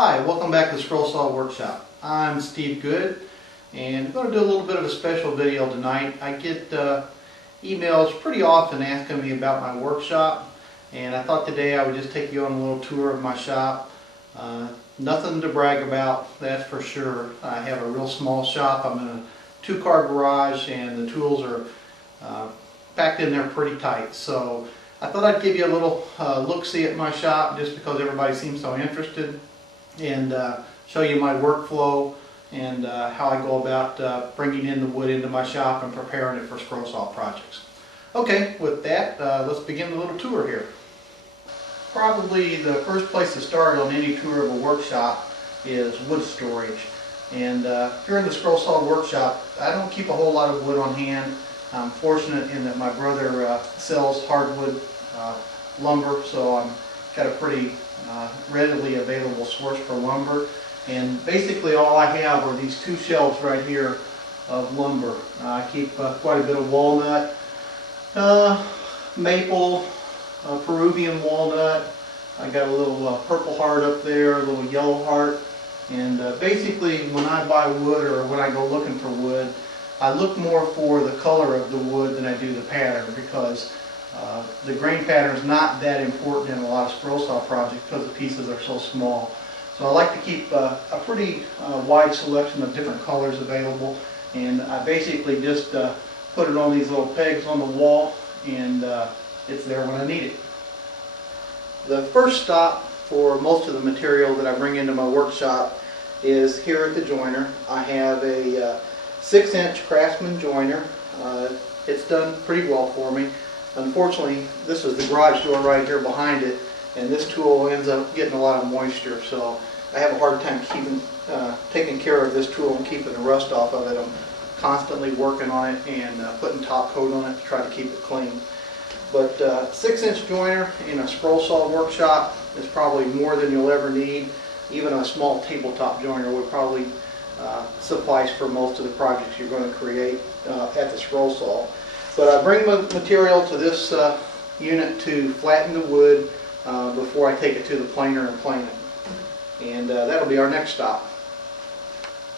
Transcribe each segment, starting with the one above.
Hi, welcome back to the Scrollsaw Workshop. I'm Steve Good, and I'm going to do a little bit of a special video tonight. I get emails pretty often asking me about my workshop, and I thought today I would just take you on a little tour of my shop. Nothing to brag about, that's for sure. I have a real small shop. I'm in a two-car garage, and the tools are packed in there pretty tight. So I thought I'd give you a little look-see at my shop just because everybody seems so interested, and show you my workflow and how I go about bringing in the wood into my shop and preparing it for Scrollsaw projects. Okay, with that, let's begin the little tour here. Probably the first place to start on any tour of a workshop is wood storage. And here in the Scrollsaw Workshop, I don't keep a whole lot of wood on hand. I'm fortunate in that my brother sells hardwood lumber, so I've got a pretty readily available source for lumber. And basically all I have are these two shelves right here of lumber. I keep quite a bit of walnut, maple, Peruvian walnut. I got a little purple heart up there, a little yellow heart. And basically when I buy wood or when I go looking for wood, I look more for the color of the wood than I do the pattern, because the grain pattern is not that important in a lot of Scrollsaw projects because the pieces are so small. So I like to keep a pretty wide selection of different colors available, and I basically just put it on these little pegs on the wall, and it's there when I need it. The first stop for most of the material that I bring into my workshop is here at the joiner. I have a 6-inch Craftsman joiner. It's done pretty well for me. Unfortunately, this is the garage door right here behind it, and this tool ends up getting a lot of moisture, so I have a hard time taking care of this tool and keeping the rust off of it. I'm constantly working on it and putting top coat on it to try to keep it clean. But 6-inch joiner in a Scrollsaw workshop is probably more than you'll ever need. Even a small tabletop joiner would probably suffice for most of the projects you're going to create at the Scrollsaw. But I bring my material to this unit to flatten the wood before I take it to the planer and plane it. And that'll be our next stop.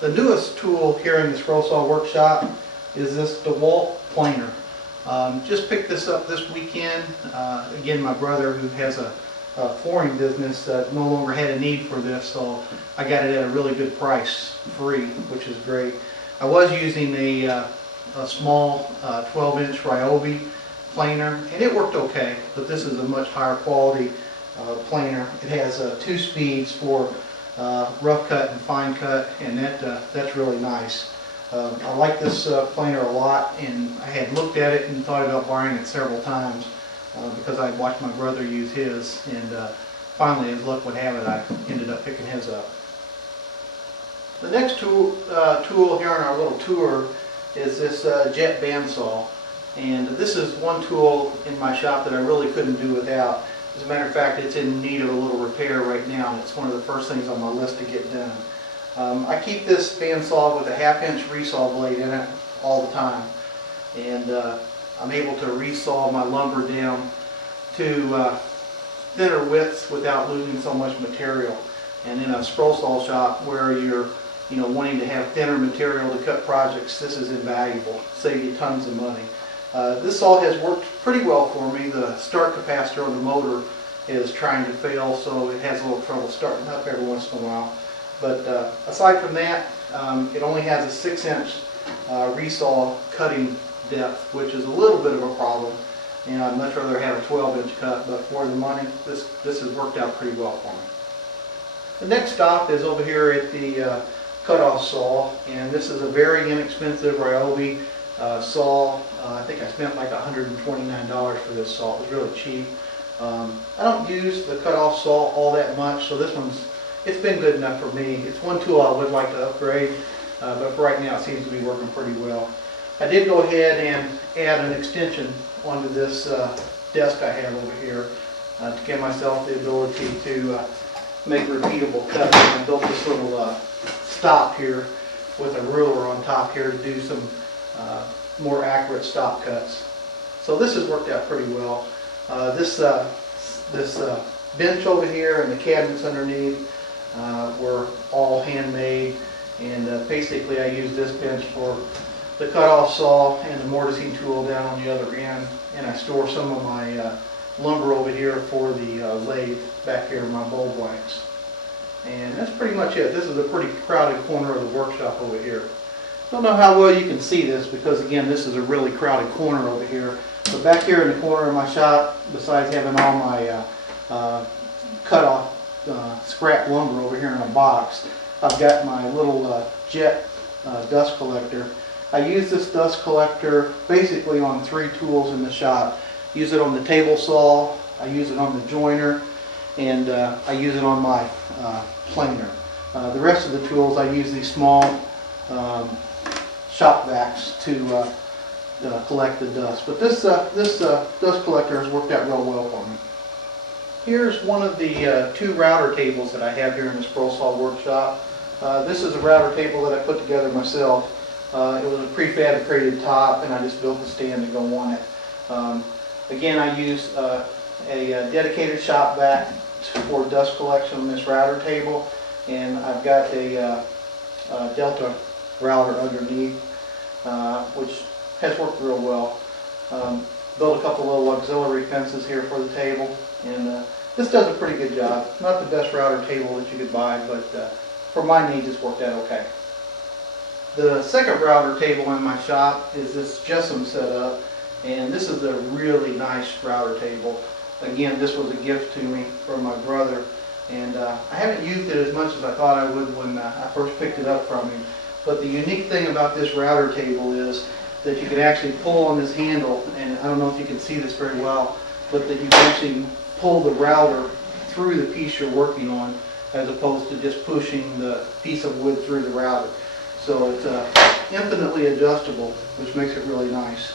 The newest tool here in the Scrollsaw workshop is this Walt Planer. Just picked this up this weekend. Again, my brother, who has a flooring business, no longer had a need for this, so I got it at a really good price, free, which is great. I was using a small 12-inch Ryobi planer, and it worked okay, but this is a much higher quality planer. It has 2 speeds for rough cut and fine cut, and that's really nice. I like this planer a lot, and I had looked at it and thought about buying it several times because I watched my brother use his, and finally, as luck would have it, I ended up picking his up. The next tool here on our little tour is this jet bandsaw, and this is one tool in my shop that I really couldn't do without. As a matter of fact, it's in need of a little repair right now, and it's one of the first things on my list to get done. I keep this bandsaw with a 1/2-inch resaw blade in it all the time, and I'm able to resaw my lumber down to thinner widths without losing so much material. And in a Scrollsaw shop where you're wanting to have thinner material to cut projects, this is invaluable. Save you tons of money. This saw has worked pretty well for me. The start capacitor on the motor is trying to fail, so it has a little trouble starting up every once in a while. But aside from that, it only has a 6-inch resaw cutting depth, which is a little bit of a problem. And I'd much rather have a 12-inch cut, but for the money, this has worked out pretty well for me. The next stop is over here at the cutoff saw, and this is a very inexpensive Ryobi saw. I think I spent like $129 for this saw. It was really cheap. I don't use the cutoff saw all that much, so it's been good enough for me. It's one tool I would like to upgrade, but for right now it seems to be working pretty well. I did go ahead and add an extension onto this desk I have over here to give myself the ability to make repeatable cuts. I built this little stop here with a ruler on top here to do some more accurate stop cuts. So this has worked out pretty well. This bench over here and the cabinets underneath were all handmade, and basically I use this bench for the cut-off saw and the mortising tool down on the other end, and I store some of my lumber over here for the lathe back here in my bowl blanks. And that's pretty much it. This is a pretty crowded corner of the workshop over here. Don't know how well you can see this because again this is a really crowded corner over here. But back here in the corner of my shop, besides having all my cut-off scrap lumber over here in a box, I've got my little jet dust collector. I use this dust collector basically on 3 tools in the shop. Use it on the table saw, I use it on the joiner, and I use it on my planer. The rest of the tools I use these small shop vacs to collect the dust. But this dust collector has worked out real well for me. Here's one of the 2 router tables that I have here in the Scrollsaw workshop. This is a router table that I put together myself. It was a prefabricated top, and I just built the stand to go on it. Again, I use a dedicated shop vac for dust collection on this router table, and I've got a Delta router underneath, which has worked real well. Built a couple little auxiliary fences here for the table, and this does a pretty good job. Not the best router table that you could buy, but for my needs it's worked out okay. The second router table in my shop is this Jessam setup, and this is a really nice router table. Again, this was a gift to me from my brother, and I haven't used it as much as I thought I would when I first picked it up from him. But the unique thing about this router table is that you can actually pull on this handle, and I don't know if you can see this very well, but that you can actually pull the router through the piece you're working on, as opposed to just pushing the piece of wood through the router. So it's infinitely adjustable, which makes it really nice.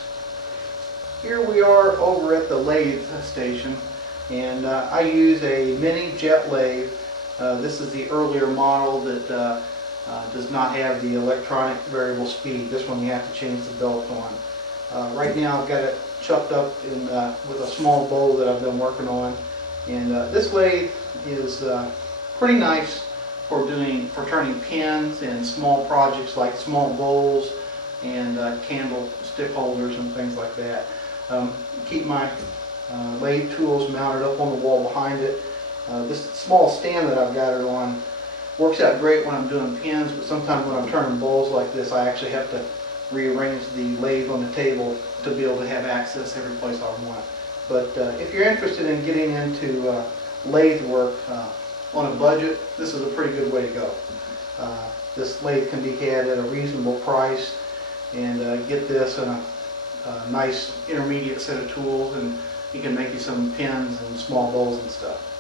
Here we are over at the lathe station, and I use a mini jet lathe. This is the earlier model that does not have the electronic variable speed. This one you have to change the belt on. Right now I've got it chucked up in, with a small bowl that I've been working on, and this lathe is pretty nice for turning pins and small projects like small bowls and candle stick holders and things like that. Keep my lathe tools mounted up on the wall behind it. This small stand that I've got it on works out great when I'm doing pins, but sometimes when I'm turning bowls like this, I actually have to rearrange the lathe on the table to be able to have access every place I want. But if you're interested in getting into lathe work on a budget, this is a pretty good way to go. This lathe can be had at a reasonable price, and get this in a nice intermediate set of tools, and you can make you some pins and small bowls and stuff.